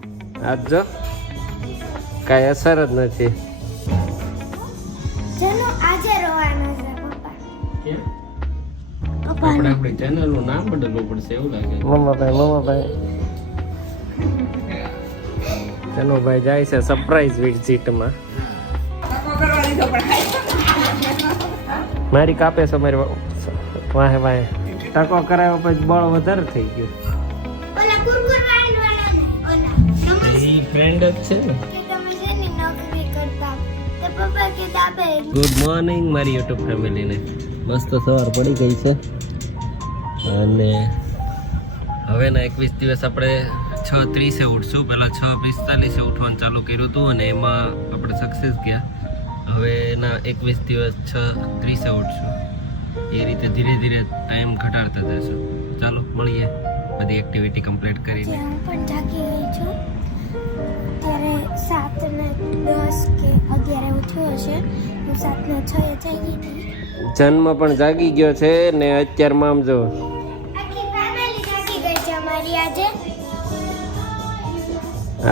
આજ જો કાંઈ અસર જ નથી. ચલો આજે રોવાનો છે પપ્પા. કેમ? પપ્પા આપણે આપણી ચેનલનું નામ બદલવું પડશે એવું લાગે. મમ્માભાઈ ચનુભાઈ જાય છે સરપ્રાઈઝ વિઝિટમાં. મારી કાપે છે મારી વાહે વાહે ટકો કરાવ્યો પછી બળ વધારે થઈ ગયું. ઓલા કુરકુર વાળાના ઓલા એ ફ્રેન્ડ જ છે ને. કે તમે છે ને નોકરી કરતા તો પપ્પા કે દાબે. ગુડ મોર્નિંગ મારી યુટ્યુબ ફેમિલીને. મસ્ત સવાર પડી ગઈ છે અને હવેના 21 દિવસ આપણે 6:30 ઉઠશું. પહેલાં 6:45 ઉઠવાનું ચાલુ કર્યું હતું અને એમાં આપણે સક્સેસ ગયા. હવે એના 21 દિવસ 6:30 ઉઠશું. એ રીતે ધીરે ધીરે ટાઈમ ઘટાડતા જઈશું. ચાલો મળીએ બધી એક્ટિવિટી કમ્પ્લીટ કરીને. હું પણ જાગી ગઈ છું. અત્યારે 7:10 કે 11 ઉઠ્યો હશે. હું 7:06 જાગી હતી. જન્મ પણ જાગી ગયો છે ને અત્યારમાં આમ જો આખી ફેમિલી જાગી ગઈ છે અમારી આજે.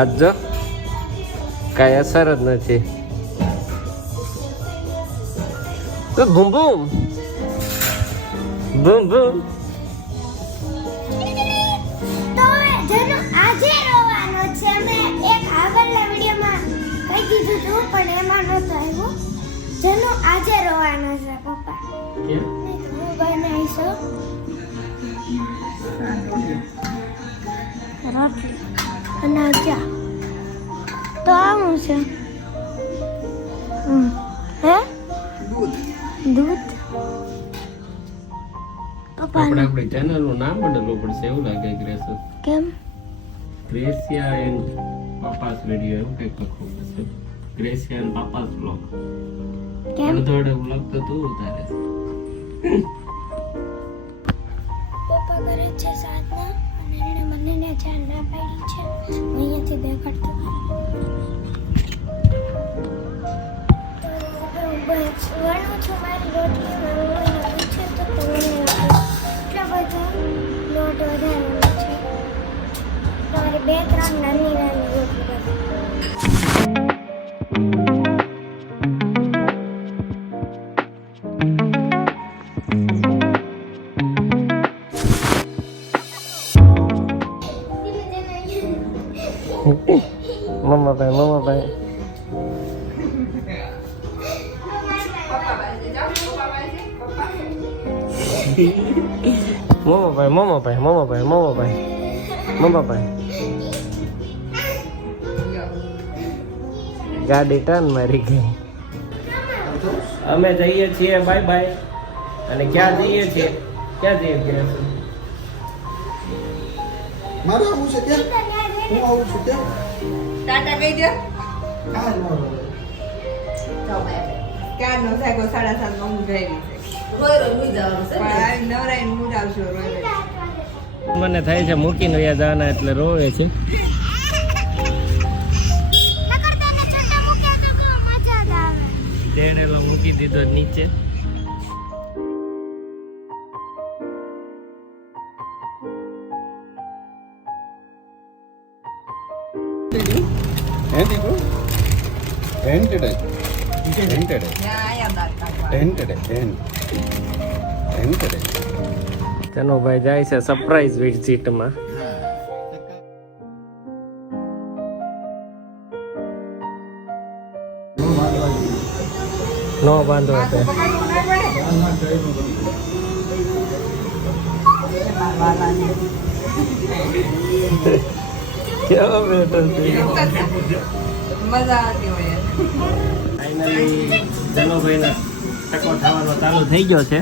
આજ જો કાંઈ અસર જ નથી. તો બૂમ બૂમ બૂમ બૂમ. તો જનો આજે રોવાનો છે. અમે એક આગળના વિડીયોમાં કહી દીધું હતું પણ એમાં નહોતો આવ્યો. જનો આજે રોવાનો છે પપ્પા. કેમ? હું બનાવીશું રોટલી અને ચા. તો આવું છે હે દૂધ. પપ્પા આપણે આપણી ચેનલનું નામ બદલવું પડશે એવું લાગે. કેમ? ગ્રેસિયા એન્ડ પાપાસ વિડીયો એવું કંઈક લખવું પડશે. ગ્રેસિયા એન્ડ પાપાસ વ્લોગ. કેમ? અડધો એવું લખતો તું તારે. પપ્પા કરે છે સાધના અને એને બંનેને ચા ના પાડી છે. અહીંયાથી દેખાડતો વણું છું મારી રોટલીમાં. છે તો તમને એટલો બધો લોટ વધારેલો છે. તમારે 2-3 નાની નાની રોટલી બની. મમ્માભાઈ ગાડી ટર્ન મારી ગઈ. અમે જઈએ છીએ બાય બાય. અને ક્યાં જઈએ છીએ? મારે આવું છે ત્યાં હું આવું છું ત્યાં ટાટા કહી દે. હા નો ક્યાં નો થાય કોઈ 7:30 માં હું જઈ રહી છે. નવરાઈ મૂડ આવશે રોય. મને થાય છે મૂકીને વયા જવાના એટલે રોવે છે. તેડેલો મૂકી દીધો નીચે. ચનુભાઈ જાય છે સરપ્રાઈઝ વિઝિટમાં. નો બાંધો હતો. કેવો બેઠો છે. મજા આવતી હોય. ફાઇનલી જનુભાઈનો ટકો થવાનો ચાલુ થઈ ગયો છે.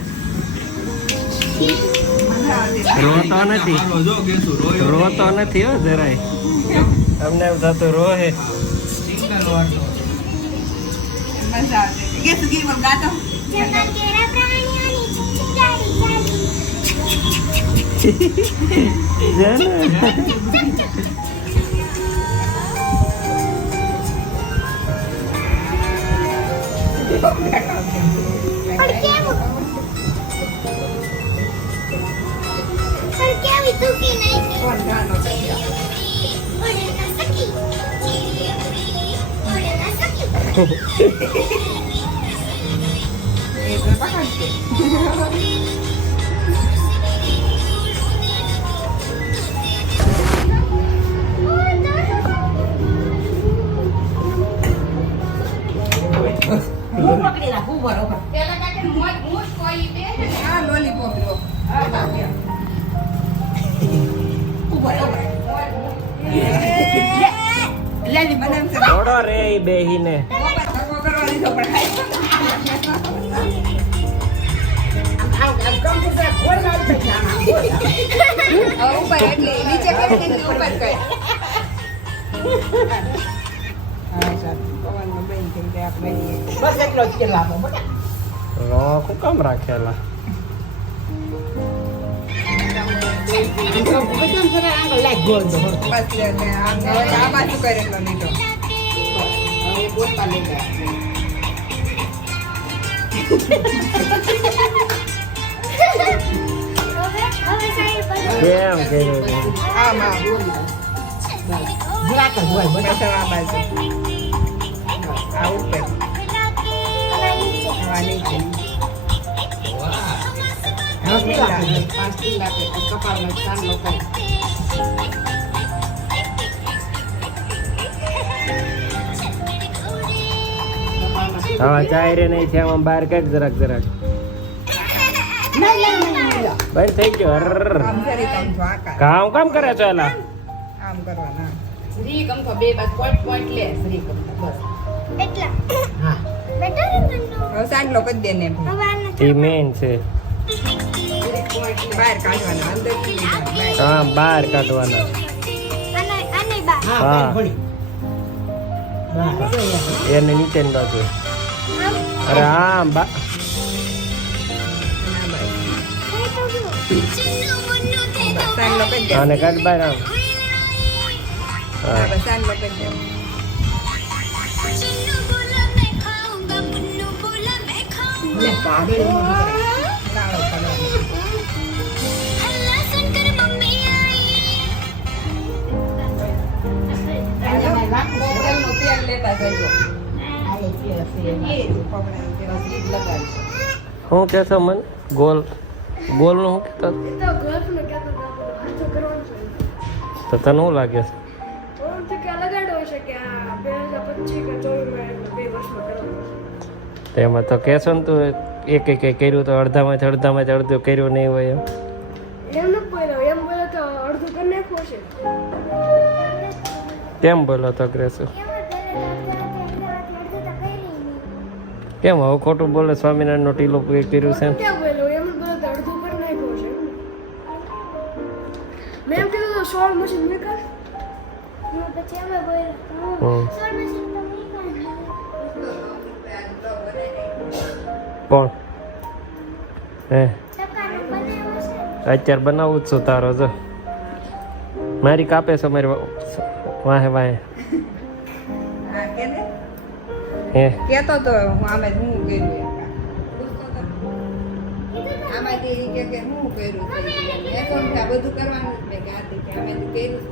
રોતો નથી હો જરાય. અમને એમ થતું રોહે. મજા આવતી. ગેસ ગીરમાં ગાતો. જંગલ કેરા પ્રાણીઓની ચિચિચારી ચાલી. પણ કેવી દુખી નહીં. કોણ ગાનો છે? ઓડે ના સખી એ તો પકડશે. આ લોલીપોપ લો. મને એમ છે થોડો રે ઈ બેહીને ધક્કો કરવા દીધો પણ હવે ઉપર એટલે નીચે કરી દે ઉપર કઈ. હા સર પવનમાં બેન કેમ કે આપણે બસ એટલો જ લાવો બટા લોક કામ રાખેલા બટન સરે આંગળ લાગ ગોળ દો બસ લે લે આ બાજુ કરેલો લીધો. હવે પોતા લઈ ગયા. હવે સાઈડ પર કેમ કર્યું છે? આમાં જરાક જ હોય બટા બસ આ બાજુ આ ઉપર આ નીચે હવે ચાય રે નહીં થયા આમ બહાર કાઢ જરાક જરાક બંધ થઈ ગયો અરર. આમ જરી કામ છો આકાર કામ કામ કરે છે એલા આમ કરવાના. એટલા હા બેટા રમવાનો હવે સાંગલો કરી દે ને એમ. હવે આને એ મેન છે બહાર કાઢવાના અંદર હા બહાર કાઢવાના આને આને બા હા હા. બેન ભણી બસ એને નીચેની બાજુ આમ અરે હા બા સાંગલો કરી દે. આને કાઢ બહાર આમ હા બસ સાંગલો કરી દે. લે પાગળ લાવો કરવાનો. તેલનું તેલ લેતા જજો. શું કહેશો મન ગોલ ગોલ નું શું કહેતો તો ગર્લફ્રેન્ડ કહેતો હતો કરવાનું છે તો તને શું લાગે છે ઓમ તો કે લગાડો હશે કે આ 2025 કે 24 માં 2 વર્ષમાં કરવાનું તેમાં તો કહેશો ને તું એક એક કર્યું તો અડધામાંથી અડધું કર્યું નહીં હોય એમ એમ ન બોલ્યો એમ બોલ્યો તો અડધું કરી નાખવું છે કેમ બોલો તો કહેશું કેમ હવે ખોટું બોલે સ્વામિનારાયણનો ટીલો પૂરી કર્યું છે એમ? ક્યાં બોલ્યો એમ બોલ્યો તો અડધું કરી નાખ્યું છે મેં એમ કીધું તો 16 મશીન મેકર પછી અમે બોલ્યો હમ. 16 મશીન તો મેકર કોણ હે ચકાનો બનાવ્યો છે અત્યારે બનાવું જ છું તારો જો મારી કાપે છે મારી વાહે વાહે હા કે ને હે કેતો તો હું આમે હું કર્યું એમ. આમાંથી ઈ કે હું કર્યું મેં કોણ આ બધું કરવાનું જ મેં કે આ તે આમે કર્યું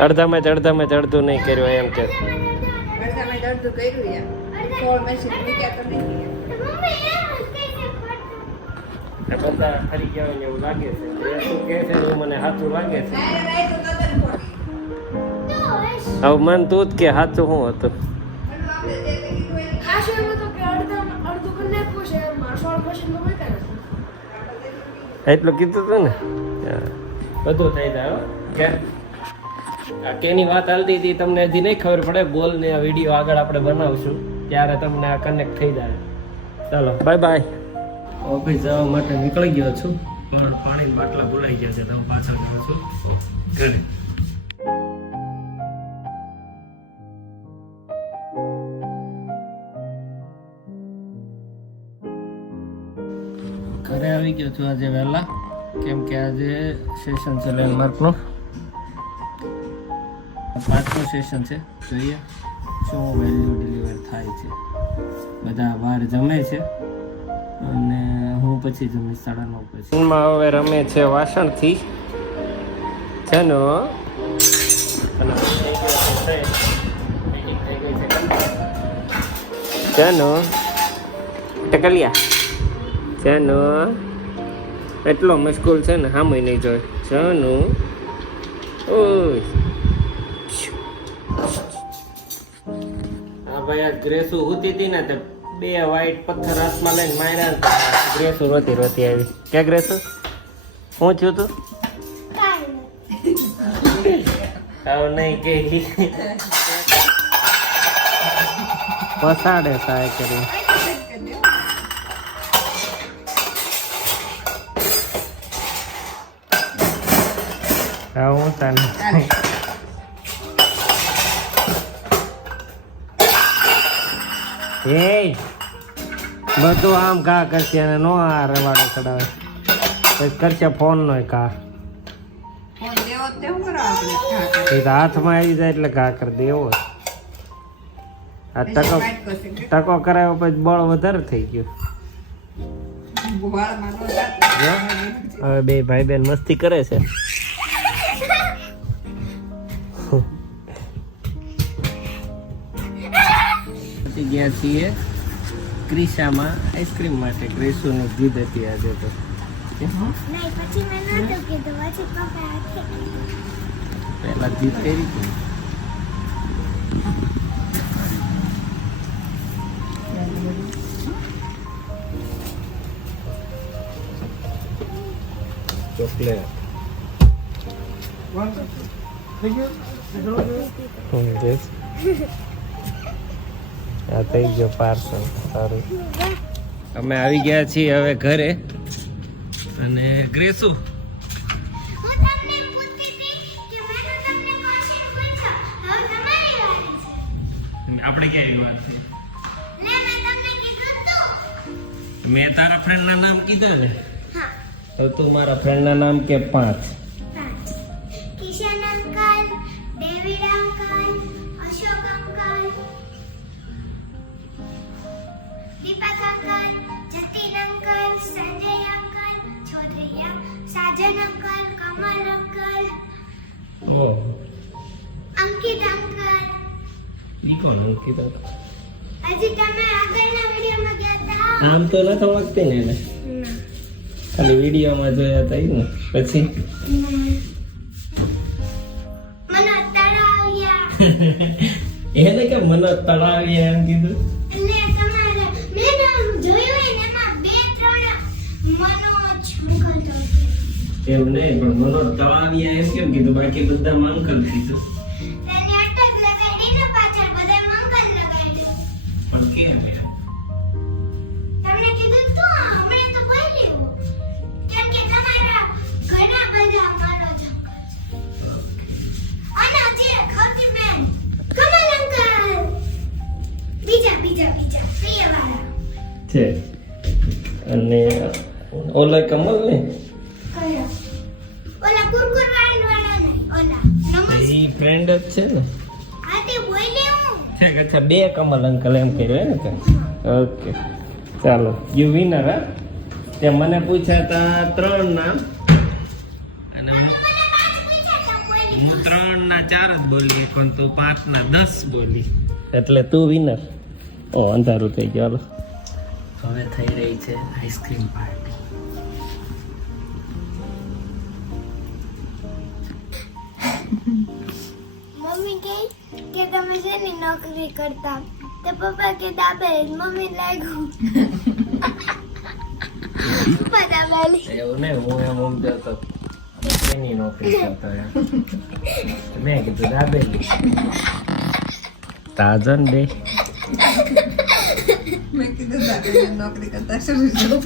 અડધામાં અડધું નહીં કર્યું એમ કે અડધામાં અડધું કર્યું એમ 16 મશીન મૂક્યા તો નહીં મમ્મી એમ જ કઈ છે બધા ફરી ગયા હોય એવું લાગે છે એ શું કહે છે એવું મને સાચું લાગે છે હવે મન તું જ કે સાચું શું હતું ખાસ એમ હતું કે અડધું કરી નાખવું છે એમાં 16 મશીન તો મેકર એટલું કીધું હતું ને હા. બધું થઈ જાય હો. કે આ કેની વાત હાલતી હતી તમને હજી નહીં ખબર પડે બોલ ને આ વિડીયો આગળ આપણે બનાવશું ત્યારે તમને આ કનેક્ટ થઈ જાય ચાલો બાય બાય ઓફિસ જવા માટે નીકળી ગયો છું પણ પાણી બાટલા ભૂલાઈ ગયા છે તો હું પાછળ જાઉં છું ઘરે ઘરે આવી ગયો છું આજે વહેલા કેમ કે આજે સેશન છે લેન્ડમાર્કનું 5મું સેશન છે જોઈએ શું વેલ્યુ ડિલિવર થાય છે બધા બહાર જમે છે અને હું પછી જમીશ 9:30 પછી હવે રમે છે વાસણથી છે ને અને ચાનો ટકલિયા ચાનો એટલો મુશ્કેલ છે ને હામય નહીં જોઈ ચાનો ઓય હા ભાઈ આ ગ્રેસુ ઉતી હતી ને તો બે વાઈટ પથ્થર હાથમાં લઈને માર્યા ગ્રેસુ રોતી રોતી આવી ક્યાં ગ્રેસુ શું થયું તું આવું નહીં કે પસાડે સહાય કરી હા હું તને એ બધું આમ ઘા કરશે અને નો આ રવાડો ચડાવે પછી કરશે ફોન નો ઘા ફોન દેવો તે શું કરવા આપણે ખા એ તો હાથમાં આવી જાય એટલે ઘા કરી દેવો આ ટકો કરાવ્યો પછી બળ વધારે થઈ ગયું ગુવાળમાં નો જાત. જો, હવે બે ભાઈ બેન મસ્તી કરે છે ગયા છીએ ક્રિશામાં આઈસ્ક્રીમ માટે ગ્રેસુની જીદ હતી આજે તો નહીં પછી મેં નહોતું કીધું પછી પપ્પા હાથે પહેલા જીદ કરી હતી ચોકલેટ આ થઈ ગયો પાર્સલ સારું અમે આવી ગયા છીએ હવે ઘરે અને ગ્રેસુ હું તમને પૂછતી હતી કે મેં તો તમને ક્વેશ્ચન પૂછ્યો હવે તમારી વારી છે આપણે ક્યાં વાત છે લે મેં તમને કીધું તું મેં તારા ફ્રેન્ડના નામ કીધું ને હા તો તું મારા ફ્રેન્ડના નામ કે 5 Kishan uncle David uncle Ashok uncle Deepak uncle Jatin uncle Sanjay uncle ચૌધરીયા સાજન અંકલ કમલ અંકલ ઓ અંકિત અંકલ ઈ કોણ અંકિત હજી તમે આગળના વિડીયોમાં ગયા હતા નામ તો નથી ઓળખતી ને એને ના ખાલી વિડીયોમાં જોયા હતા ઈ ને પછી મને તળાવ્યા એને કે મને તળાવી એમ કીધું એટલે તમારે મેં નામ જોયું હોય ને એમાં બે ત્રણ મનોજ અંકલ તો એમ નહીં પણ મને તળાવી એમ કેમ કીધું બાકી બધા અંકલ કીધું તેની અટક લગાડીને પાછળ બધાય મંકલ લગાડ્યું પણ કેમ તમને કીધું તું હમણાં તો બોલ્યું કેમ કે તમારા ઘણા બધા મારો જ અંકલ અને જે ખોટી બેન કમલ અંકલ બીજા પ્રિયવાળા છે અને ઓલા કમલ ને કયો ઓલા કુરકુર વાળા ને ઓલા નમસ્તે ઈ ફ્રેન્ડ જ છે ને આ તે બોલ્યું છે કે અચ્છા બે કમલ અંકલ એમ કર્યું હે ને તે ઓકે ચાલો યુ વિનર હા તે મને પૂછ્યા હતા 3 નામ અને હું 3 ના 4 જ બોલી પણ તું 5 ના 10 બોલી એટલે તું વિનર ઓ અંધારું થઈ ગયું હાલો હવે થઈ રહી છે આઈસ્ક્રીમ પાર્ટી મમ્મી કે તમે શેની નોકરી કરતા તે પપ્પા કે દાબે મમ્મી લાગ્યું પપ્પા દાબેલી એવું નહીં હું એમ સમજો તો એની નોકરી કરતો એમ મેં કીધું દાબેલી તાજન બે મેં કીધું દાદાને નોકરી કરતા શરૂ થયું.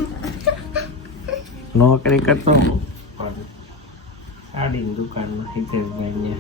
નોકરી કરતો હું પણ સાડીની દુકાનમાં હિતેશભાઈ ને